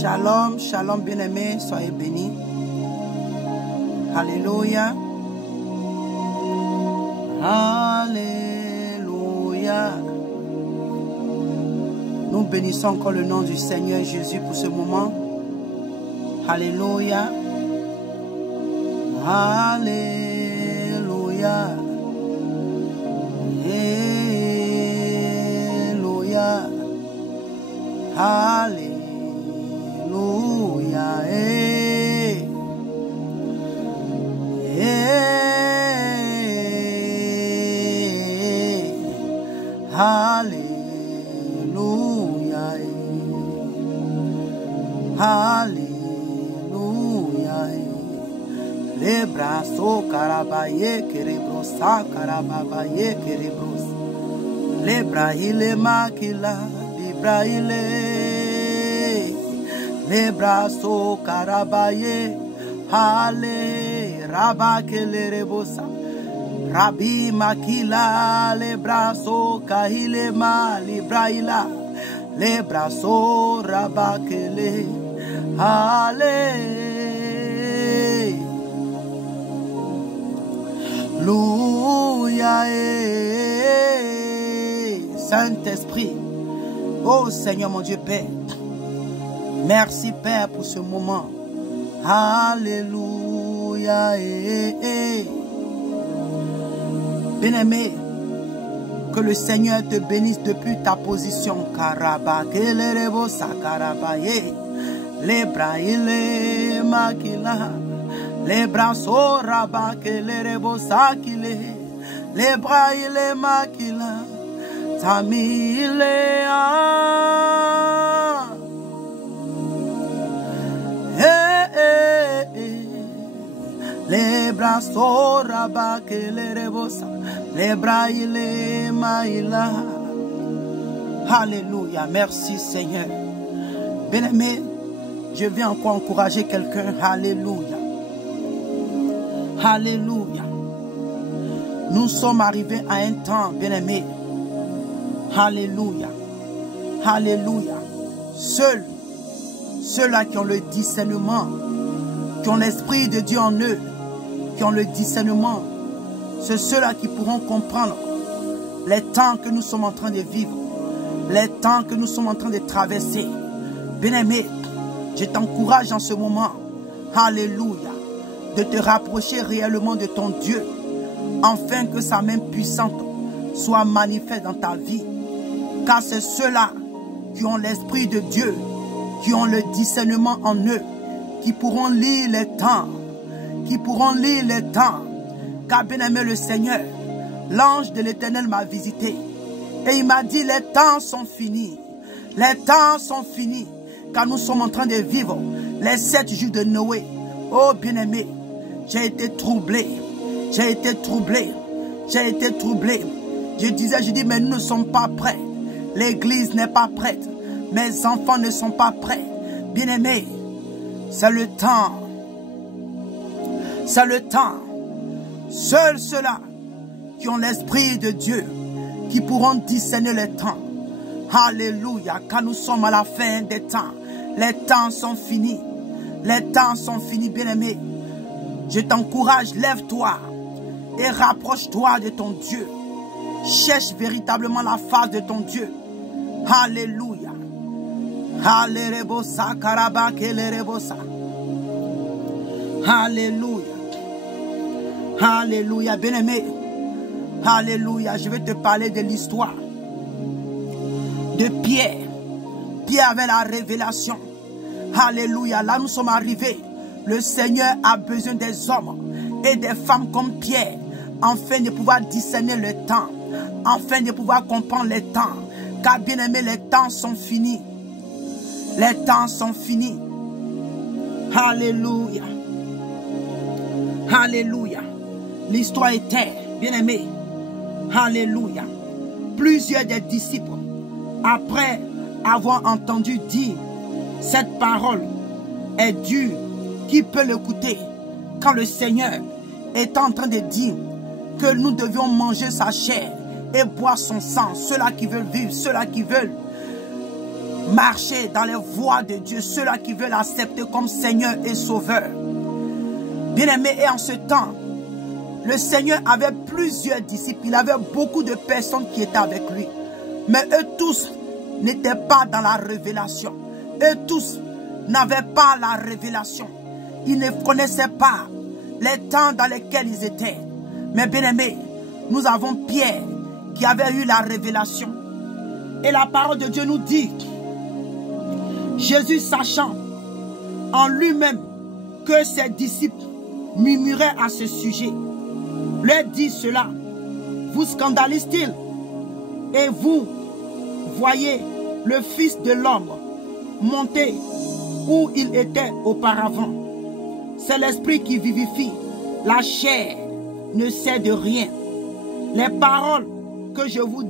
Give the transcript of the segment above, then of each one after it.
Shalom, shalom bien-aimés, soyez bénis. Alléluia. Alléluia. Nous bénissons encore le nom du Seigneur Jésus pour ce moment. Alléluia. Alléluia. Alléluia. Alléluia. Alléluia. Alléluia. Les bras au carabaye, kerebrosa, carabaye, kerebros. Les bras il est maquilla, les bras il est. Les bras au carabaye, allez, rabakele rebosa. Rabbi Makila, les brasso kahilema, libraila, les brasso rabakele, alléluia. Saint-Esprit, oh Seigneur mon Dieu Père, merci Père pour ce moment. Alléluia. Bien-aimé, que le Seigneur te bénisse depuis ta position. Les bras il est maquilla, les bras soraba que les rebosa qu'il est, les bras il est maquilla, tami il est les bras soraba que les rebosa. Les bras il est maïla. Alléluia. Merci Seigneur. Bien-aimé, je viens encore encourager quelqu'un. Alléluia. Alléluia. Nous sommes arrivés à un temps, bien-aimé. Alléluia. Alléluia. Seuls ceux-là qui ont le discernement, qui ont l'Esprit de Dieu en eux, qui ont le discernement, c'est ceux-là qui pourront comprendre les temps que nous sommes en train de vivre, les temps que nous sommes en train de traverser. Bien-aimé, je t'encourage en ce moment, alléluia, de te rapprocher réellement de ton Dieu, afin que sa main puissante soit manifeste dans ta vie. Car c'est ceux-là qui ont l'Esprit de Dieu, qui ont le discernement en eux, qui pourront lire les temps, qui pourront lire les temps. Car bien aimé le Seigneur, l'ange de l'Éternel m'a visité et il m'a dit les temps sont finis. Les temps sont finis car nous sommes en train de vivre les 7 jours de Noé. Oh bien aimé, j'ai été troublé, j'ai été troublé, j'ai été troublé. Je dis mais nous ne sommes pas prêts. L'église n'est pas prête. Mes enfants ne sont pas prêts. Bien aimé, c'est le temps. C'est le temps. Seuls ceux-là qui ont l'Esprit de Dieu, qui pourront discerner les temps. Alléluia, car nous sommes à la fin des temps. Les temps sont finis. Les temps sont finis, bien-aimé. Je t'encourage, lève-toi et rapproche-toi de ton Dieu. Cherche véritablement la face de ton Dieu. Alléluia. Alléluia. Alléluia, bien-aimé. Alléluia, je vais te parler de l'histoire de Pierre. Pierre avait la révélation. Alléluia, là nous sommes arrivés. Le Seigneur a besoin des hommes et des femmes comme Pierre, afin de pouvoir discerner le temps, afin de pouvoir comprendre les temps. Car bien-aimé, les temps sont finis. Les temps sont finis. Alléluia. Alléluia. L'histoire était, bien-aimé, alléluia, plusieurs des disciples, après avoir entendu dire cette parole est dure, qui peut l'écouter, quand le Seigneur est en train de dire que nous devions manger sa chair et boire son sang, ceux-là qui veulent vivre, ceux-là qui veulent marcher dans les voies de Dieu, ceux-là qui veulent l'accepter comme Seigneur et Sauveur. Bien-aimé, et en ce temps, le Seigneur avait plusieurs disciples, il avait beaucoup de personnes qui étaient avec lui. Mais eux tous n'étaient pas dans la révélation. Eux tous n'avaient pas la révélation. Ils ne connaissaient pas les temps dans lesquels ils étaient. Mais bien-aimé, nous avons Pierre qui avait eu la révélation. Et la parole de Dieu nous dit, Jésus sachant en lui-même que ses disciples murmuraient à ce sujet, leur dit cela, vous scandalise-t-il? Et vous voyez le Fils de l'homme monter où il était auparavant. C'est l'esprit qui vivifie, la chair ne sait de rien. Les paroles que je vous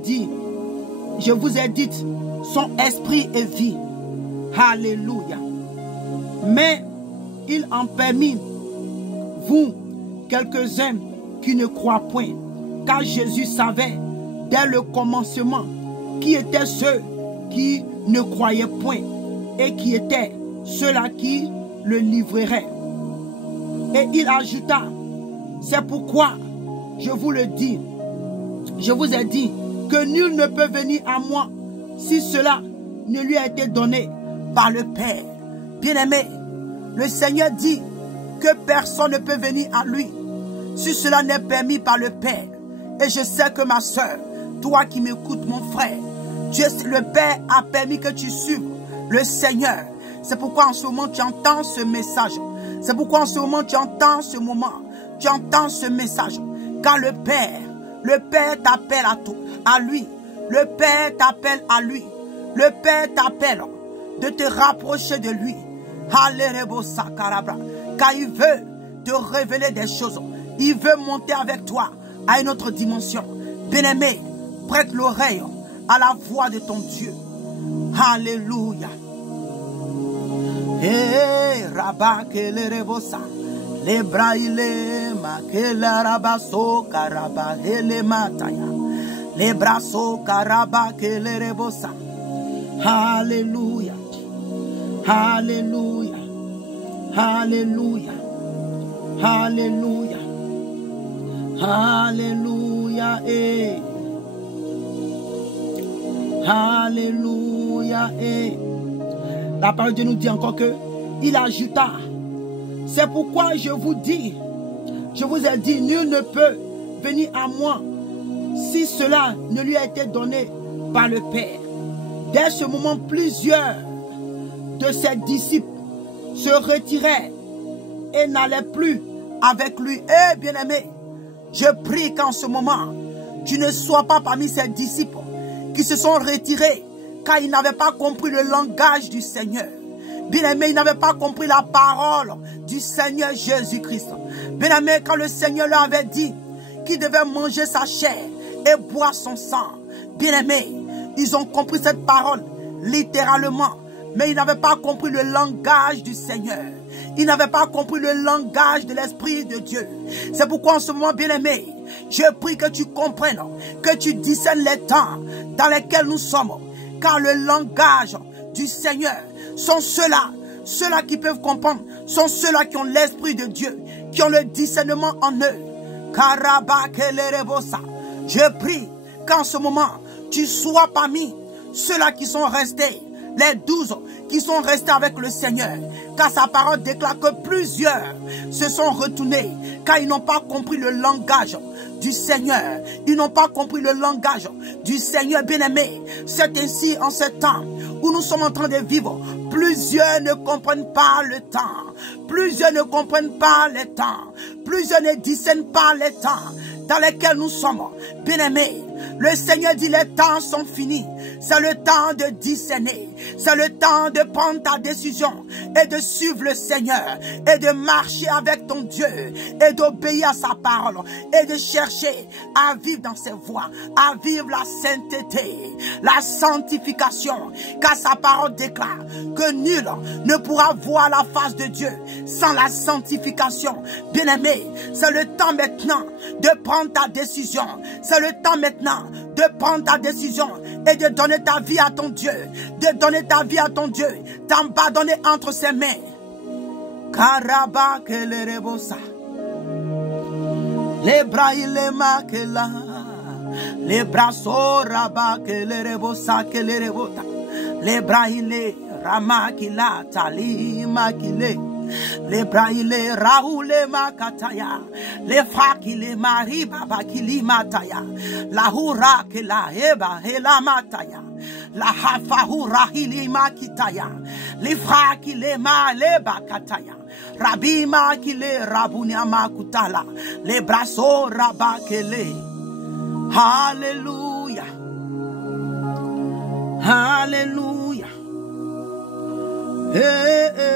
ai dites sont esprit et vie. Alléluia. Mais il en permit, vous, quelques-uns qui ne croient point, car Jésus savait dès le commencement qui étaient ceux qui ne croyaient point et qui étaient ceux-là qui le livreraient. Et il ajouta, c'est pourquoi je vous le dis, je vous ai dit que nul ne peut venir à moi si cela ne lui a été donné par le Père. Bien-aimé, le Seigneur dit que personne ne peut venir à lui si cela n'est permis par le Père. Et je sais que ma soeur, toi qui m'écoutes, mon frère, Dieu, le Père a permis que tu suives le Seigneur. C'est pourquoi en ce moment tu entends ce message. C'est pourquoi en ce moment tu entends ce moment. Tu entends ce message. Car le Père t'appelle à lui. Le Père t'appelle à lui. Le Père t'appelle de te rapprocher de lui. Car il veut te révéler des choses. Il veut monter avec toi à une autre dimension. Bien-aimé, prête l'oreille à la voix de ton Dieu. Alléluia. Rabba Kelerebosa. Les bras il est makela rabaso karaba ele mataya. Les brasso karaba kelerebosa. Alléluia. Alléluia. Alléluia. Alléluia. Alléluia. Alléluia. La parole de Dieu nous dit encore que il ajouta, c'est pourquoi je vous dis, je vous ai dit, nul ne peut venir à moi si cela ne lui a été donné par le Père. Dès ce moment, plusieurs de ses disciples se retiraient et n'allaient plus avec lui. Eh bien-aimé, je prie qu'en ce moment, tu ne sois pas parmi ces disciples qui se sont retirés car ils n'avaient pas compris le langage du Seigneur. Bien-aimé, ils n'avaient pas compris la parole du Seigneur Jésus-Christ. Bien-aimé, quand le Seigneur leur avait dit qu'ils devaient manger sa chair et boire son sang, bien-aimé, ils ont compris cette parole littéralement, mais ils n'avaient pas compris le langage du Seigneur. Ils n'avaient pas compris le langage de l'Esprit de Dieu. C'est pourquoi en ce moment, bien-aimé, je prie que tu comprennes, que tu discernes les temps dans lesquels nous sommes. Car le langage du Seigneur sont ceux-là qui peuvent comprendre, sont ceux-là qui ont l'Esprit de Dieu, qui ont le discernement en eux. Je prie qu'en ce moment, tu sois parmi ceux-là qui sont restés, les 12 qui sont restés avec le Seigneur. Car sa parole déclare que plusieurs se sont retournés, car ils n'ont pas compris le langage du Seigneur. Ils n'ont pas compris le langage du Seigneur, bien-aimé. C'est ainsi en ce temps où nous sommes en train de vivre. Plusieurs ne comprennent pas le temps. Plusieurs ne comprennent pas le temps. Plusieurs ne discernent pas les temps dans lesquels nous sommes. Bien-aimés, le Seigneur dit les temps sont finis. C'est le temps de discerner. C'est le temps de prendre ta décision et de suivre le Seigneur et de marcher avec ton Dieu et d'obéir à sa parole et de chercher à vivre dans ses voies, à vivre la sainteté, la sanctification, car sa parole déclare que nul ne pourra voir la face de Dieu sans la sanctification. Bien-aimé, c'est le temps maintenant de prendre ta décision. C'est le temps maintenant de prendre ta décision et de donner ta vie à ton Dieu, de donner ta vie à ton Dieu, t'abandonner entre ses mains. Karaba que le rebosa, les bras il est makela, les bras soraba que le rebosa que le rebota, les bras il est ramakila tali makile. Les braille Raoul Makataya, les fakile Mari Baba Kili Mataya, la Hura Kela Eba Hela Mataya, la Hafahura Hili Makitaya, les fakile Ma Leba Kataya, Rabi Makile Rabunia Makutala, les brasso Rabakele. Hallelujah. Hallelujah. Hey, hey.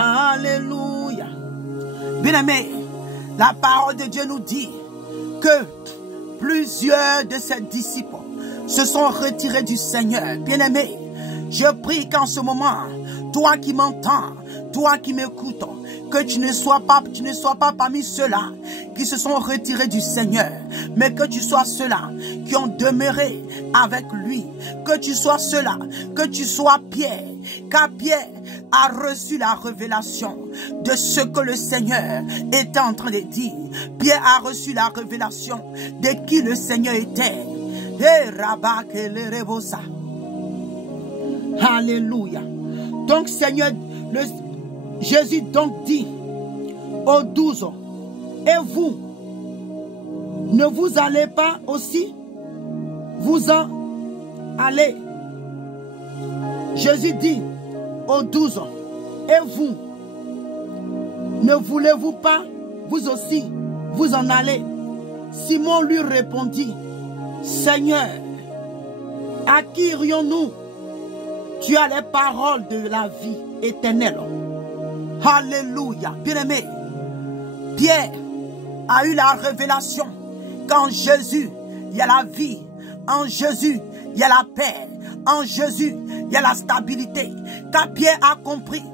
Alléluia. Bien-aimés, la parole de Dieu nous dit que plusieurs de ses disciples se sont retirés du Seigneur. Bien-aimés, je prie qu'en ce moment, toi qui m'entends, toi qui m'écoutes, que tu ne sois pas parmi ceux-là qui se sont retirés du Seigneur, mais que tu sois ceux-là qui ont demeuré avec lui, que tu sois ceux-là, que tu sois Pierre, car Pierre a reçu la révélation de ce que le Seigneur était en train de dire. Pierre a reçu la révélation de qui le Seigneur était. Hey, Rabak et le Rebosa. Alléluia. Donc Seigneur, Jésus donc dit aux 12, et vous, ne vous allez pas aussi vous en aller. Jésus dit aux 12, et vous, ne voulez-vous pas vous aussi vous en aller? Simon lui répondit, Seigneur, à qui irions-nous? Tu as les paroles de la vie éternelle. Alléluia. Bien-aimé, Pierre a eu la révélation qu'en Jésus, il y a la vie. En Jésus, il y a la paix. En Jésus, il y a la stabilité. Car Pierre a compris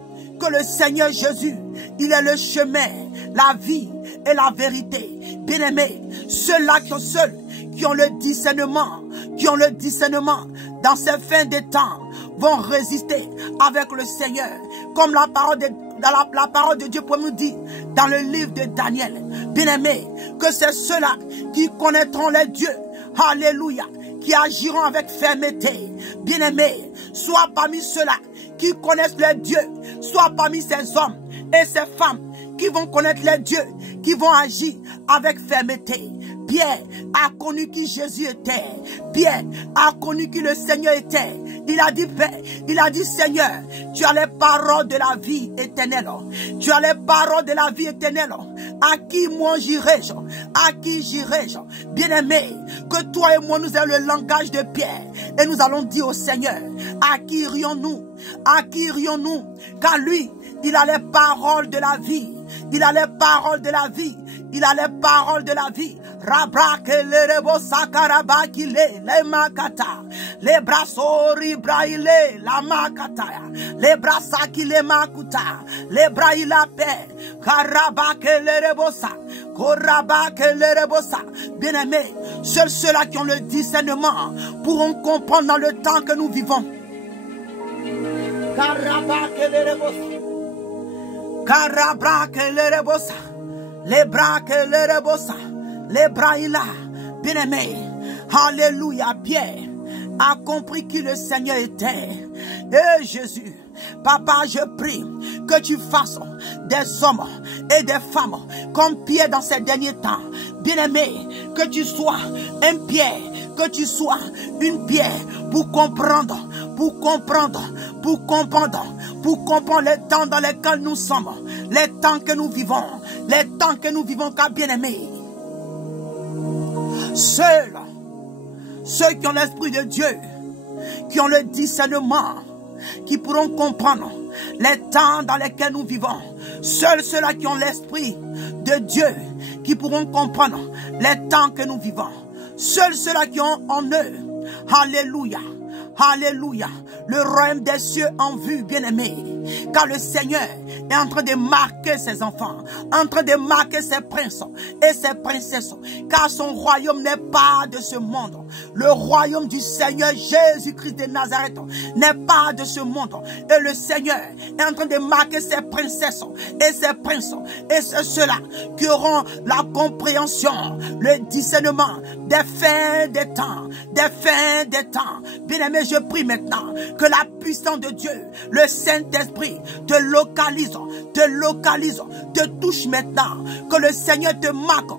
que le Seigneur Jésus, il est le chemin, la vie et la vérité. Bien-aimés, ceux-là qui ont le discernement, dans ces fins des temps, vont résister avec le Seigneur. Comme la parole de Dieu pour nous dire dans le livre de Daniel. Bien-aimés, que c'est ceux-là qui connaîtront les dieux. Alléluia. Qui agiront avec fermeté. Bien-aimés, soit parmi ceux-là qui connaissent les dieux, soit parmi ces hommes et ces femmes qui vont connaître les dieux, qui vont agir avec fermeté. Pierre a connu qui Jésus était. Pierre a connu qui le Seigneur était. Il a dit Seigneur, tu as les paroles de la vie éternelle. Tu as les paroles de la vie éternelle. À qui moi j'irai-je? À qui j'irai-je? Bien-aimé, que toi et moi nous ayons le langage de Pierre. Et nous allons dire au Seigneur, à qui irions-nous? À qui irions-nous? Car lui, il a les paroles de la vie. Il a les paroles de la vie. Il a les paroles de la vie. Rabrak le rebo sakaraba kile le makata les brasori braile la makata les brasa kile makuta les braila paix karabak le rebosa korabak le rebosa. Bien-aimés, seuls ceux-là qui ont le discernement pourront comprendre dans le temps que nous vivons. Karabak le rebosa, karabak le rebosa, les bras que le rebosa. Les braïla, bien-aimés, alléluia, Pierre a compris qui le Seigneur était. Et Jésus, Papa, je prie que tu fasses des hommes et des femmes comme Pierre dans ces derniers temps. Bien-aimé, que tu sois un Pierre, que tu sois une pierre pour comprendre les temps dans lesquels nous sommes, les temps que nous vivons, car bien-aimé, ceux qui ont l'Esprit de Dieu, qui ont le discernement, qui pourront comprendre les temps dans lesquels nous vivons. Seuls ceux-là qui ont l'Esprit de Dieu, qui pourront comprendre les temps que nous vivons. Seuls ceux-là qui ont en eux, alléluia, alléluia, le royaume des cieux en vue, bien-aimé. Car le Seigneur est en train de marquer ses enfants, en train de marquer ses princes et ses princesses, car son royaume n'est pas de ce monde. Le royaume du Seigneur Jésus-Christ de Nazareth n'est pas de ce monde. Et le Seigneur est en train de marquer ses princesses et ses princes. Et c'est ceux-là qui auront la compréhension, le discernement des fins des temps, des fins des temps. Bien-aimé, je prie maintenant que la puissance de Dieu, le Saint-Esprit, te localise, te touche maintenant. Que le Seigneur te marque,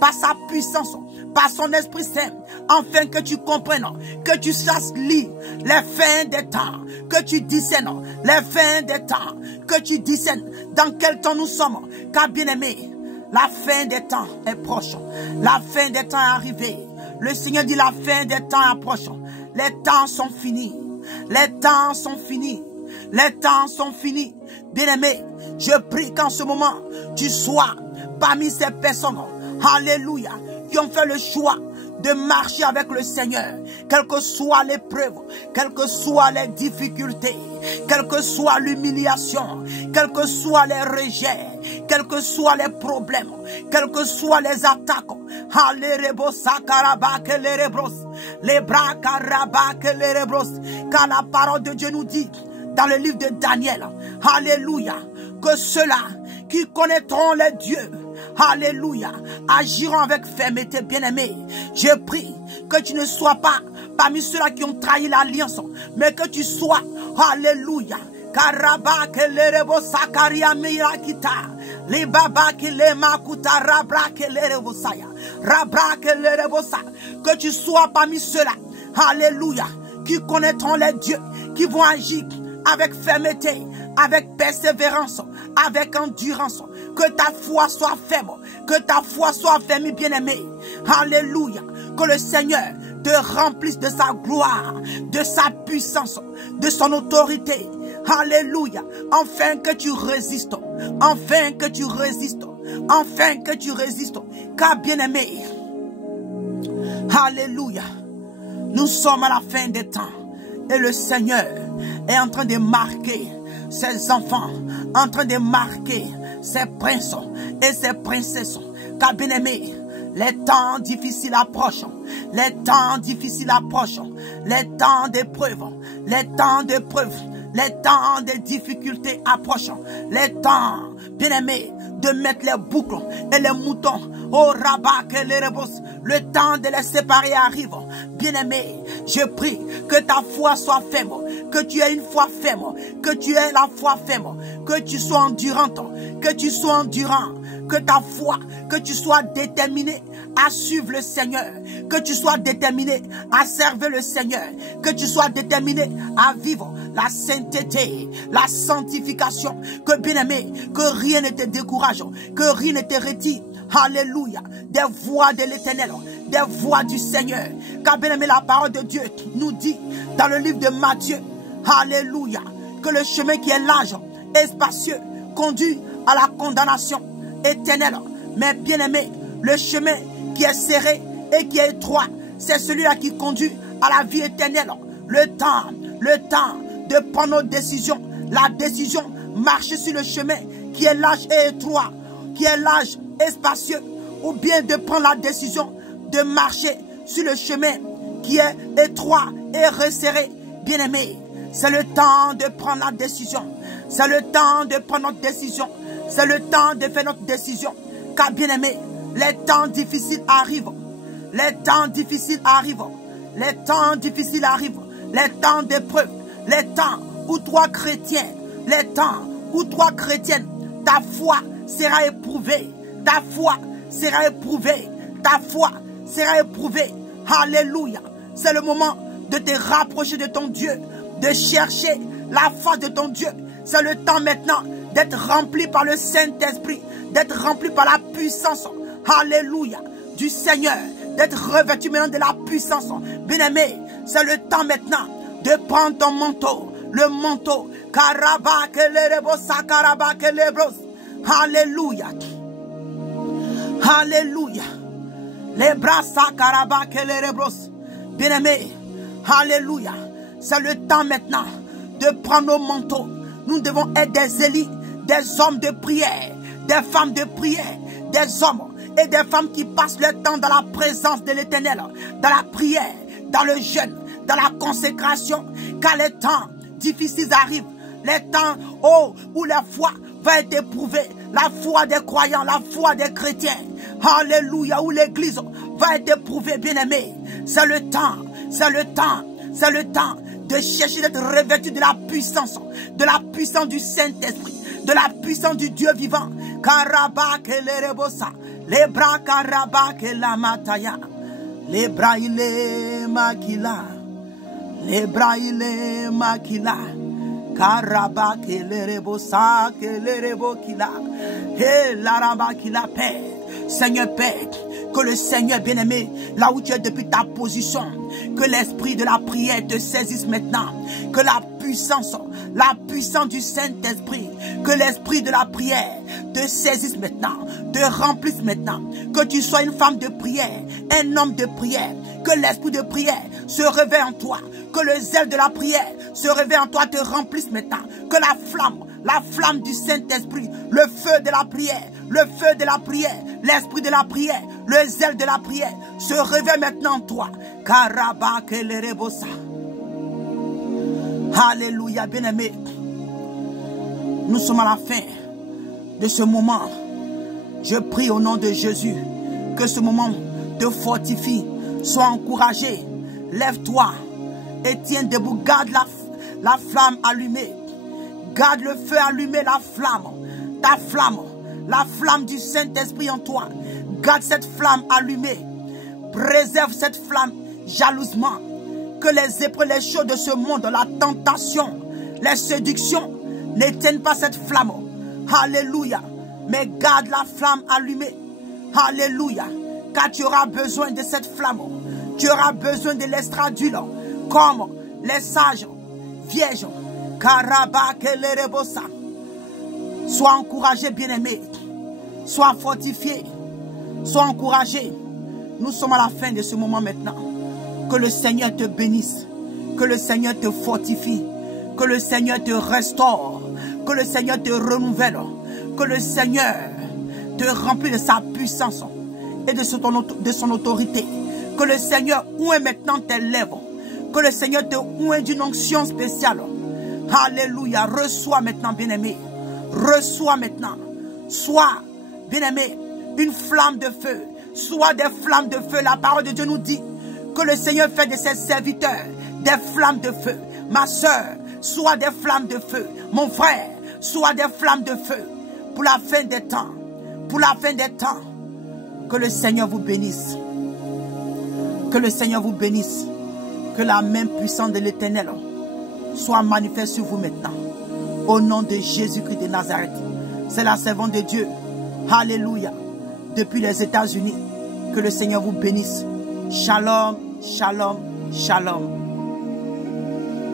par sa puissance, par son Esprit Saint, afin que tu comprennes, que tu saches lire les fins des temps, que tu discernes les fins des temps, que tu discernes dans quel temps nous sommes. Car bien aimé, la fin des temps est proche, la fin des temps est arrivée. Le Seigneur dit la fin des temps approche. Les temps sont finis, les temps sont finis, les temps sont finis. Bien aimé, je prie qu'en ce moment, tu sois parmi ces personnes, alléluia, qui ont fait le choix de marcher avec le Seigneur, quelle que soit l'épreuve, quelles que soient les difficultés, quelle que soit l'humiliation, quels que soient les rejets, quels que soient les problèmes, quelles que soient les attaques. Car la parole de Dieu nous dit dans le livre de Daniel, alléluia, que ceux-là qui connaîtront les dieux, alléluia, agiront avec fermeté. Bien-aimé, je prie que tu ne sois pas parmi ceux-là qui ont trahi l'alliance, mais que tu sois, alléluia, que tu sois parmi ceux-là, alléluia, qui connaîtront les dieux, qui vont agir avec fermeté, avec persévérance, avec endurance. Que ta foi soit ferme, que ta foi soit ferme, bien-aimé. Alléluia. Que le Seigneur te remplisse de sa gloire, de sa puissance, de son autorité. Alléluia. Enfin que tu résistes, enfin que tu résistes, enfin que tu résistes. Car bien-aimé, alléluia, nous sommes à la fin des temps. Et le Seigneur est en train de marquer ses enfants, en train de marquer ses princes et ses princesses. Car bien aimé, les temps difficiles approchent, les temps difficiles approchent, les temps d'épreuves, les temps d'épreuves, les temps de difficultés approchent, les temps, bien aimé, de mettre les boucles et les moutons au rabat et les rebosses. Le temps de les séparer arrive. Bien-aimé, je prie que ta foi soit ferme, que tu aies une foi ferme, que tu aies la foi ferme, que tu sois endurante, que tu sois endurant, que ta foi, que tu sois déterminé à suivre le Seigneur, que tu sois déterminé à servir le Seigneur, que tu sois déterminé à vivre la sainteté, la sanctification, que bien-aimé, que rien ne te décourage, que rien ne te retire. Alléluia, des voix de l'Éternel, des voix du Seigneur. Car bien-aimé, la parole de Dieu nous dit dans le livre de Matthieu, alléluia, que le chemin qui est large et spacieux conduit à la condamnation éternelle. Mais bien-aimé, le chemin qui est serré et qui est étroit, c'est celui-là qui conduit à la vie éternelle. Le temps de prendre nos décisions, la décision, marcher sur le chemin qui est large et étroit, qui est large et spacieux, ou bien de prendre la décision de marcher sur le chemin qui est étroit et resserré. Bien-aimé, c'est le temps de prendre la décision. C'est le temps de prendre notre décision. C'est le temps de faire notre décision. Car bien-aimé, les temps difficiles arrivent. Les temps difficiles arrivent. Les temps difficiles arrivent. Les temps d'épreuve. Les temps où toi chrétien, les temps où toi chrétienne, ta foi sera éprouvée. Ta foi sera éprouvée. Ta foi sera éprouvée. Alléluia. C'est le moment de te rapprocher de ton Dieu, de chercher la face de ton Dieu. C'est le temps maintenant d'être rempli par le Saint-Esprit, d'être rempli par la puissance, alléluia, du Seigneur, d'être revêtu maintenant de la puissance. Bien-aimé, c'est le temps maintenant de prendre ton manteau, le manteau, alléluia, alléluia, les bras bien-aimé, alléluia, c'est le temps maintenant de prendre nos manteaux, Nous devons être des Élie, des hommes de prière, des femmes de prière, des hommes et des femmes qui passent leur temps dans la présence de l'Éternel, dans la prière, dans le jeûne, dans la consécration, car les temps difficiles arrivent, les temps où la foi va être éprouvée, la foi des croyants, la foi des chrétiens, alléluia, où l'église va être éprouvée, bien-aimés. C'est le temps, c'est le temps, c'est le temps de chercher d'être revêtu de la puissance du Saint-Esprit, de la puissance du Dieu vivant. Karabak et les rebosa, les bras karabak et la mataya, les bras il est makila, les bras il est makila, karabak et les rebosa, que les rebokila, et la rabakila paix, Seigneur Père. Que le Seigneur bien-aimé, là où tu es depuis ta position, que l'esprit de la prière te saisisse maintenant. Que la puissance du Saint-Esprit, que l'esprit de la prière te saisisse maintenant, te remplisse maintenant. Que tu sois une femme de prière, un homme de prière. Que l'esprit de prière se réveille en toi. Que le zèle de la prière se réveille en toi, te remplisse maintenant. Que la flamme du Saint-Esprit, le feu de la prière, l'esprit de la prière, le zèle de la prière se réveille maintenant en toi. Alléluia, bien-aimé. Nous sommes à la fin de ce moment. Je prie au nom de Jésus que ce moment te fortifie. Sois encouragé. Lève-toi et tiens debout. Garde la flamme allumée. Garde le feu allumé, la flamme. Ta flamme. La flamme du Saint-Esprit en toi. Garde cette flamme allumée. Préserve cette flamme jalousement. Que les épreuves, les choses de ce monde, la tentation, les séductions n'éteignent pas cette flamme. Alléluia. Mais garde la flamme allumée. Alléluia. Car tu auras besoin de cette flamme. Tu auras besoin de l'estraduile. Comme les sages vierges. Karabak et les rebosa. Sois encouragé, bien-aimé. Sois fortifié. Sois encouragé. Nous sommes à la fin de ce moment maintenant. Que le Seigneur te bénisse. Que le Seigneur te fortifie. Que le Seigneur te restaure. Que le Seigneur te renouvelle. Que le Seigneur te remplit de sa puissance et de son autorité. Que le Seigneur oint maintenant tes lèvres. Que le Seigneur te oint d'une onction spéciale. Alléluia. Reçois maintenant, bien-aimé. Reçois maintenant. Sois, bien-aimé, une flamme de feu. Sois des flammes de feu. La parole de Dieu nous dit que le Seigneur fait de ses serviteurs des flammes de feu. Ma soeur, sois des flammes de feu. Mon frère, sois des flammes de feu. Pour la fin des temps. Pour la fin des temps. Que le Seigneur vous bénisse. Que le Seigneur vous bénisse. Que la main puissante de l'Éternel soit manifeste sur vous maintenant. Au nom de Jésus-Christ de Nazareth. C'est la servante de Dieu. Alléluia. Depuis les États-Unis. Que le Seigneur vous bénisse. Shalom, shalom, shalom.